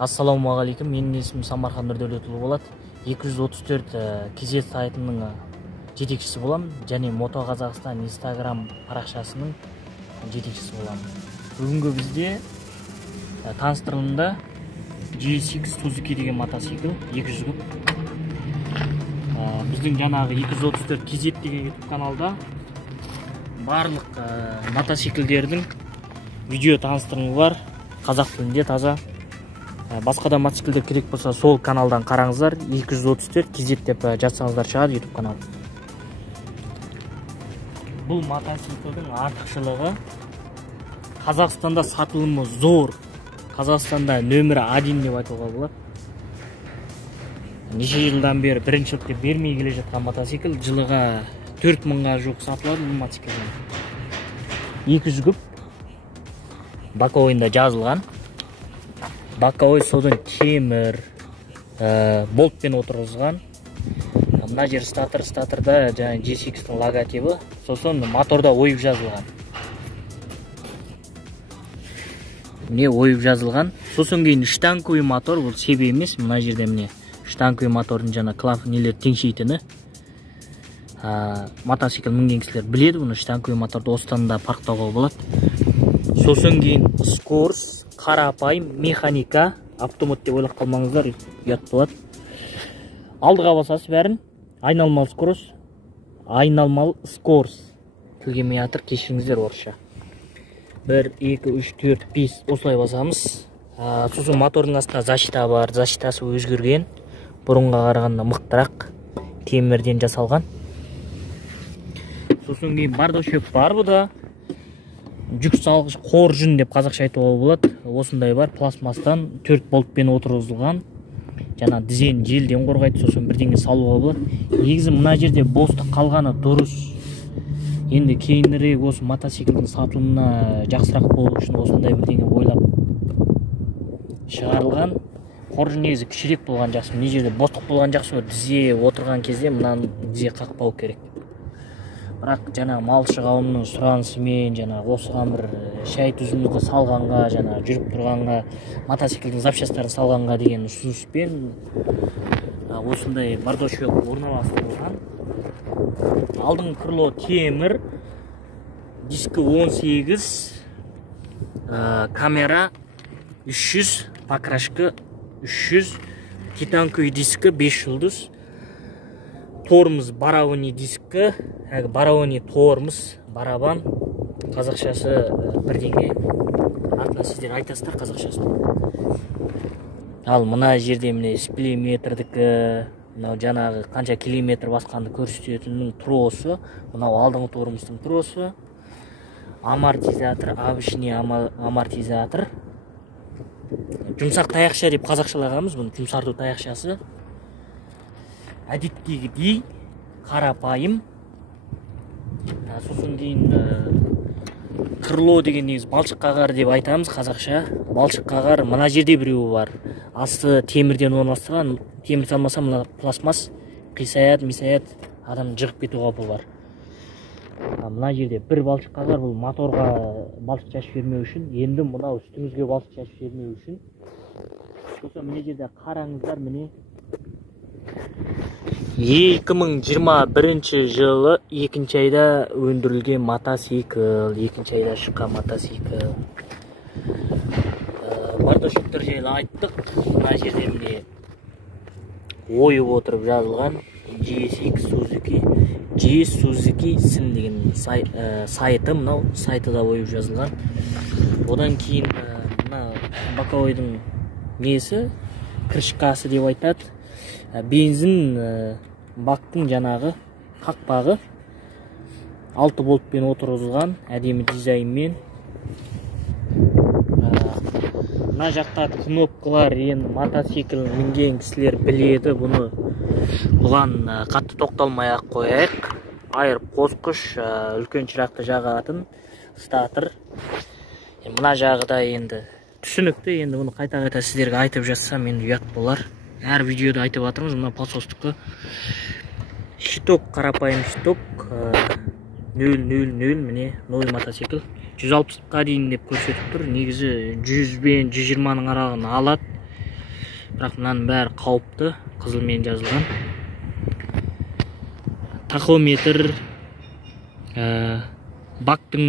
Ассалаумағалейкум, менің есімім Самархан Нұрдәулетұлы болады. 234 кезет сайтының жетекшісі боламын, және Мото Қазақстан Instagram парақшасының жетекшісі боламын. Бүгінгі бізде таныстырылымда GSX Suzuki деген мотоцикл 200 күп. Біздің жаңағы 234 кезет деген YouTube каналда барлық мотоциклдердің видео таныстырылымы бар, қазақ тілінде таза. Басқа да мотоциклдер керек болса, сол каналдан қараңыздар. 234 кезет деп жазсаңыздар шығады YouTube канал. Бұл мотоциклдің артықшылығы Қазақстанда сатылымы зор. Қазақстанда нөмірі 1 деп айтуға болады. Неше жылдан бері біріншілікті бермей келе жатқан мотоцикл, жылыға 4000-ға жуық сатылады бұл мотоциклден. 200 күп баковойында жазылған. Баковой содан темір болтпен отырғызған. Мына жер статорда жаңа GSX-тің логотипі, сосын моторда ойып жазылған. Міне ойып жазылған. Сосын кейін штанковый мотор, бұл себе емес, мына жерде міне штанковый мотордың жаңа клапанелер теңшейтіні. Мотоцикл мінген кісілер біледі, бұны штанковый моторды осыдан да парықтауға болады. Сосын кейін скорс, қарапайым, механика, автомат деп ойлап қалмаңыздар, ұят болады. Алдыға басасыз бәрін, айналмалы скорс. Тілгемей атыр, кешіріңіздер орысша. 1, 2, 3, 4, 5 осылай басамыз. Сосын мотордың астында защита бар, защитасы өзгерген. Бұрынға қарағанда мықтырақ, темірден жасалған. Сосын кейін бардашөп бар бұда. Жүк салғыш қоржын деп қазақша айтуға болады. Осындай бар, пластмастан 4 болтпен отырғызылған. Жаңа дізен желден қорғайды, сосын бірдеңе салуға болады. Негізі мына жерде бостық қалғаны дұрыс. Енді кейінірек осы мотоциклдің сатылымына жақсырақ болу үшін осындай бірдеңе ойлап шығарылған. Қоржын негізі кішірек болған жақсы. Мына жерде бостық болған жақсы, дизе отырған кезде мынаны дизе қақпау керек. Бірақ жаңа малшы қауымның сұранысымен, жаңа осыған бір шай тұзымызды салғанға, жаңа жүріп тұрғанға, мотоциклдің запчастарын салғанға деген ұсыныспен осындай бардашөп орналастырылған. Алдың крыло темір, дискі 18, камера 300, покрашка 300, титанковый дискі 5 жұлдыз. Тормыз барабан дискі, барабан тормыз, барабан, қазақшасы бірдеңе, артынан сіздер айтасыздар қазақшасын. Ал мына жерде міне спилометрдікі, мынау жаңағы қанша километр басқанды көрсететіннің тросы, мынау алдыңғы тормыздың тросы, амортизатор, обычный амортизатор. Жұмсақ таяқша деп қазақшалағанбыз, бұны жұмсарту таяқшасы. Әдеттегідей қарапайым. Сосын кейін крыло деген негіз балшық қағар деп айтамыз қазақша. Балшық қағар мына жерде біреуі бар. Асты темірден орналастырған. Темір салмаса мына пластмас қисаят, мисаят, адам жығып кету қаупі бар. Мына жерде бір балшық қағар, бұл моторға балшық шашып бермеу үшін. Енді мынау үстіңізге балшық шашып бермеу үшін. Сосын мына жерде қараңыздар, міне 2021 жылы 2 айда өндірілген мотоцикл, 2 айда шыққан мотоцикл. Бардашөптер жайлы айттық. Мына жерде міне ойып отырып жазылған GSX Suzuki, GS Suzuki сын деген сайты, мынау сайтыда ойып жазылған. Одан кейін мына баковойдың несі, крышкасы деп айтады. Бензин бактың жаңағы қақпағы 6 болтпен отырғызылған, әдемі дизайнмен. Мына жақта кнопкалар, енді мотоцикл мінген кісілер біледі, бұған қатты тоқталмай ақ қояйық. Айырып қосқыш, үлкен шырақты жағатын статор. Мына жағы да енді түсінікті, енді бұны қайта-қайта сіздерге айтып жатсам енді ұят болар. Әр видеода айтып атырмыз, мына подсостыққа щиток, қарапайым щиток 000, міне новый мотоцикл 160-қа дейін деп көрсетіп тұр. Негізі 100 бен 120-ның аралығын алады. бірақ мынаның бәрі қауіпті, қызылмен жазылған. Тахометр, бактың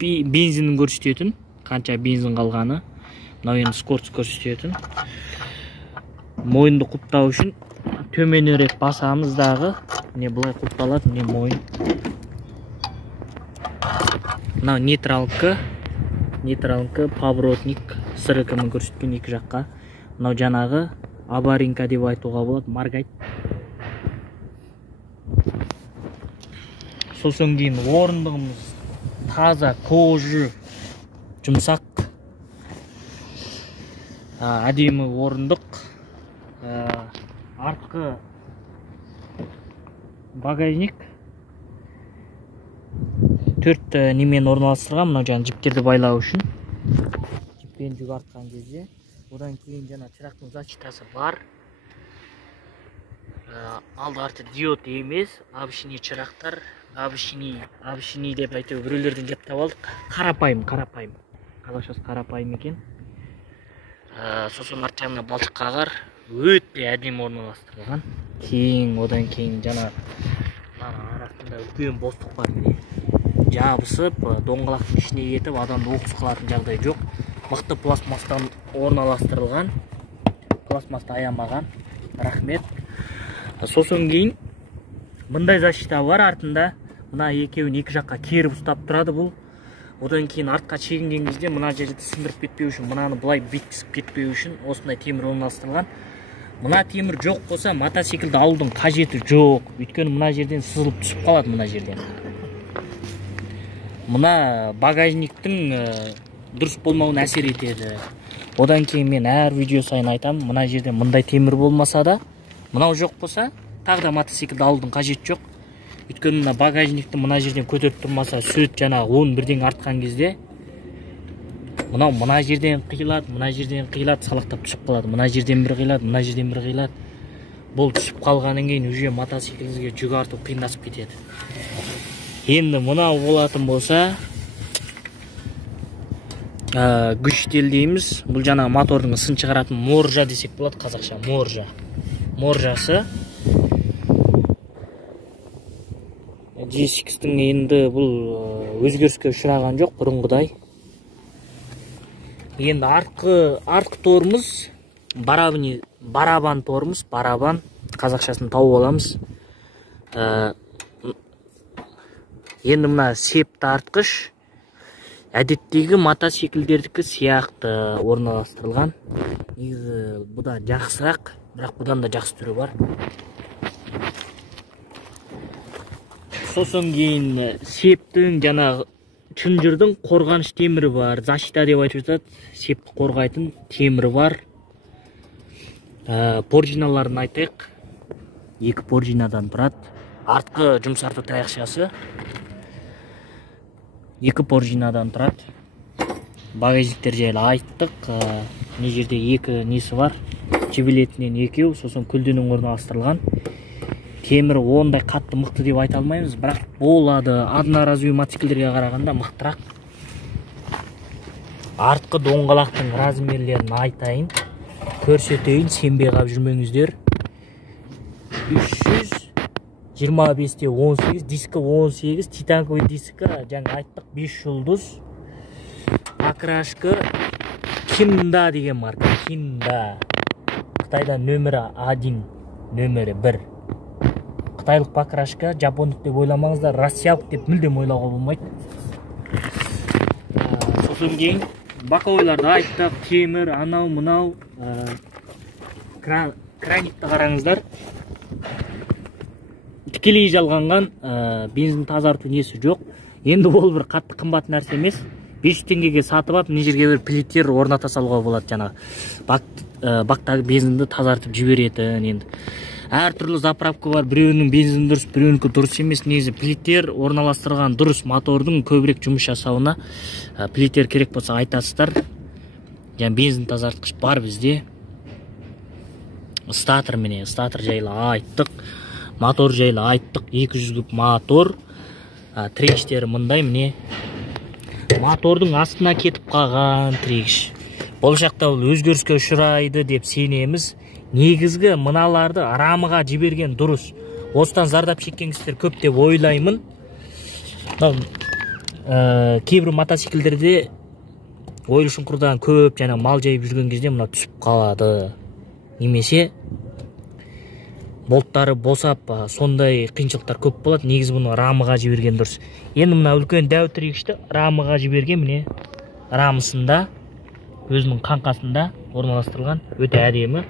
бензинін көрсететін, қанша бензин қалғаны. Мынау енді скорость көрсететін. Мойынды құптау үшін төменірек басамыз дағы. Не бұлай құпталады, не мойын. Мынау нейтралка, поворотник, сырыкымын көрсеткен екі жаққа. Мынау жаңағы аваринка деп айтуға болады, маргайт. Сосын кейін орындығымыз таза, кожу, жұмсақ. Әдемі орындық. Артқы багажник. 4 немен орналастырған, мынау жаңа жіптерді байлау үшін. Жіппен жүк артқан кезде. Одан кейін жаңа чырақтың защитасы бар. Алды арты диод емес, обычный чырақтар, обычный деп айтып біреулерден жаттап алдық. Қарапайым. Қазақшасы қарапайым екен. Сосын арт жағына балшық қағар, өте әдемі орналастырылған. Одан кейін жаңа арасында үлкен бостық бар, міне. Жабысып, доңғалақтың ішіне кетіп, адамды оқыс қылатын жағдай жоқ. Мықты пластмастан орналастырылған. Пластмасты аямаған. Рахмет. Сосын кейін мындай защита бар артында. Мына екеуін екі жаққа керіп ұстап тұрады бұл. Одан кейін артқа шегінген кезде мына жерді сындырып кетпеу үшін, мынаны былай биткісіп кетпеу үшін осындай темір орналастырылған. Мына темір жоқ болса, мотоциклді алудың қажеті жоқ. Өйткені мына жерден сызылып түсіп қалады, мына жерден. Мына багажниктің дұрыс болмауын әсер етеді. Одан кейін мен әр видео сайын айтам, мына жерде мындай темір болмаса да, мынау жоқ болса, тағы да мотоциклді алудың қажеті жоқ. Өйткені мына багажникті мына жерден көтеріп тұрмаса, сөйт жаңа 11-ден артқан кезде, мына жерден қиылады, салақтап түсіп қалады. Мына жерден бір қиылады. Бұл түсіп қалғаннан кейін уже мотоцикліңізге жүк арту қиындасып кетеді. Енді мынау болатын болса, күштелдейміз. Бұл жаңа мотордың сын шығаратын моржа десек болады, қазақша моржасы. G6-тің енді бұл өзгеріске ұшыраған жоқ, бұрынғыдай. Енді артқы тормыз, барабан тормыз, қазақшасын тауып аламыз. Енді мына септі артқыш, әдеттегі мотоциклдердікі сияқты орналастырылған. Негізі бұда жақсырақ, бірақ бұдан да жақсы түрі бар. Сосын кейін септің жаңағы шынжырдың қорғаныш темірі бар. Защита деп айтып жатады. Септі қорғайтын темірі бар. Поржиналарын айтайық. 2 поржинадан тұрады. Артқы жұмсарту таяқшасы 2 поржинадан тұрады. Багажниктер жайлы айттық. Не жерде 2 несі бар. Жебелетінен 2, сосын күлденің орналастырылған. Темір ондай қатты мықты деп айта алмаймыз, бірақ болады. Одноразовый мотоциклдерге қарағанда мықтырақ. Артқы доңғалақтың размерлерін айтайын, көрсетейін, сенбей қалып жүрмеңіздер. 325-те 18, дискі 18, титанковый дискі, жаңа айттық 5 жұлдыз. Покрашка Кинда деген марка, Кинда. Қытайда нөмірі 1, нөмірі 1. Қытайлық покрашка, жапондық деп ойламаңыздар, россиялық деп мүлдем ойлауға болмайды. Сосын кейін боковойларды айттық, темір, анау, мынау, краникті қараңыздар. Тікелей жалғанған, бензин тазарту несі жоқ. Енді ол бір қатты қымбат нәрсе емес. 500 теңгеге сатып алып, мына жерге бір плиттер орната салуға болады, жаңа бактағы бензинді тазартып жіберетін. Енді әр түрлі заправка бар, біреуінің бензин дұрыс, біреуінікі дұрыс емес. Негізі плиттер орналастырған дұрыс, мотордың көбірек жұмыс жасауына плиттер керек болса айтасыздар. Жаңа бензин тазартқыш бар бізде. Статор міне, статор жайлы айттық, мотор жайлы айттық. 200 күп мотор, тірегіштері мындай міне. Мотордың астына кетіп қалған тірегіш. болашақта бұл өзгеріске ұшырайды деп сенеміз. Негізгі мыналарды рамыға жіберген дұрыс. Осыдан зардап шеккен кісілер көп деп ойлаймын. Кейбір мотоциклдерде ойлы шұңқырдан көп және мал жайып жүрген кезде мына түсіп қалады. Немесе болттары босап, сондай қиыншылықтар көп болады. Негізі бұны рамыға жіберген дұрыс. Енді мына үлкен дәуітрегішті рамыға жіберген, міне рамысында, өзінің қаңқасында орналастырылған, өте әдемі.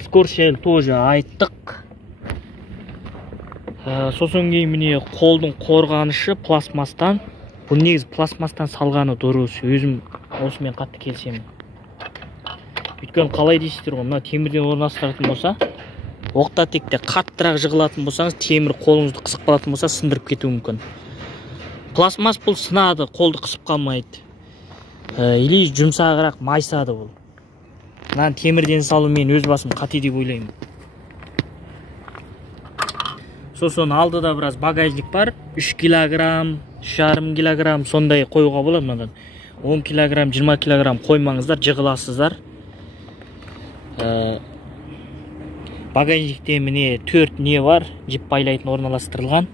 Скоршель тоже айттық. Сосын кейін міне қолдың қорғанышы пластмастан. Бұл негізі пластмастан салғаны дұрыс. Өзім осымен қатты келісемін. Өйткені қалай дейсіздер ғой, мына темірден орналастыратын болса, оқта текте қаттырақ жығылатын болсаңыз, темір қолыңызды қысып қалатын болса, сындырып кетуі мүмкін. Пластмасс бұл сынады, қолды қысып қалмайды. Или жұмсағырақ майысады бұл. Мына темірден салу мен өз басым қате деп ойлаймын. Сосын алдыда біраз багажник бар. 3 килограмм, 3,5 килограмм сондай қоюға болады мынадан. 10 килограмм, 20 килограмм қоймаңыздар, жығыласыздар. Багажникте міне 4 не бар, жіп байлайтын орналастырылған.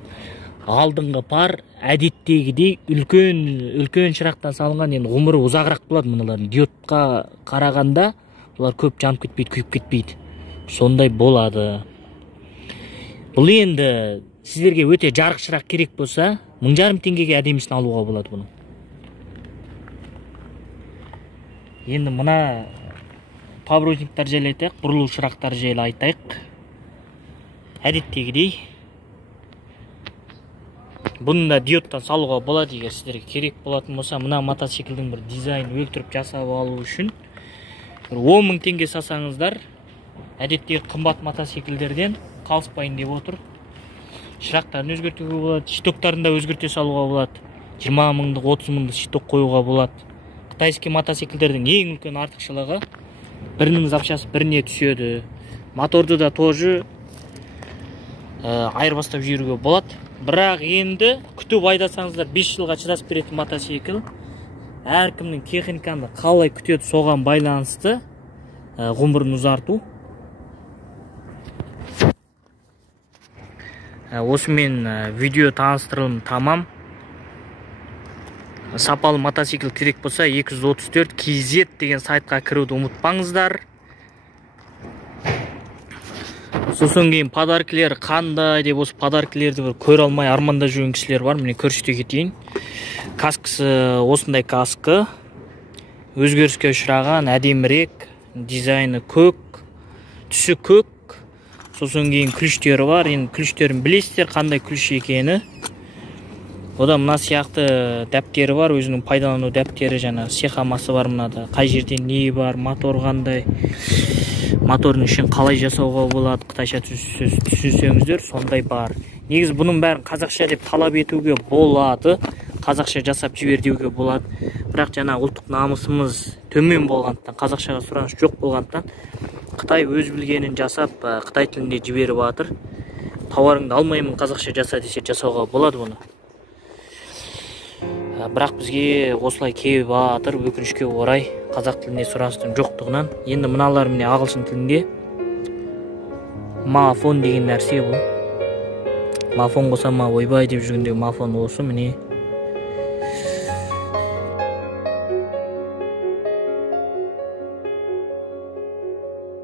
Алдыңғы пар әдеттегідей үлкен шырақтан салынған, енді ғұмыры ұзағырақ болады мыналардың. Диодқа қарағанда бұлар көп жанып кетпейді, күйіп кетпейді. Сондай болады. Бұл енді сіздерге өте жарық шырақ керек болса, 1,5 теңгеге әдемісін алуға болады бұны. Енді мына поворотниктар жайлы айтайық, бұрылу шырақтар жайлы айтайық. Әдеттегідей. Бұны да диодтан салуға болады, егер сіздерге керек болатын болса, мына мотоциклдің бір дизайнын өлтіріп жасап алу үшін 10,000 теңге сасаңыздар, әдеттегі қымбат мотоциклдерден қалыспайын деп отыр. Шырақтарын өзгертуге болады, штоктарын да өзгерте салуға болады. 20,000-дық, 30,000-дық шток қоюға болады. Қытайский мотоциклдердің ең үлкен артықшылығы бірінің запчасы біріне түседі. Моторды да тоже айырбастап жүруге болады. Бірақ енді күтіп айдасаңыздар 5 жылға шыдас беретін мотоцикл. Әркімнің техниканы қалай күтеді соған байланысты ғұмырын ұзарту. Осымен видео таныстырылым тамам. Сапалы мотоцикл керек болса 234 KZ деген сайтқа кіруді ұмытпаңыздар. Сосын кейін подаркілер қандай деп, осы подаркілерді бір көре алмай арманда жүрген кісілер бар. Міне көрсете кетейін. Каскасы осындай каска. Өзгеріске ұшыраған, әдемірек, дизайны көк, түсі көк. Сосын кейін күліштері бар. Енді күліштерін білесіздер, қандай күліш екені. Одан мына сияқты дәптері бар, өзінің пайдалану дәптері, жаңа схемасы бар мынада. Қай жерде не бар, мотор қандай, мотордың ішін қалай жасауға болады, қытайша түсінсеңіздер, сондай бар. Негіз бұның бәрін қазақша деп талап етуге болады, қазақша жасап жібер деуге болады. Бірақ жаңа ұлттық намысымыз төмен болғандықтан, қазақшаға сұраныс жоқ болғандықтан, Қытай өз білгенін жасап, Қытай тілінде жіберіп жатыр. Тауарыңды алмаймын, қазақша жаса десе жасауға болады бұны. Бірақ бізге осылай келіп жатыр, өкінішке орай, қазақ тіліне сұраныстың жоқтығынан. Енді мыналар міне ағылшын тілінде мафон деген нәрсе бұл. Мафон болса ма ойбай деп жүргендегі мафон осы міне.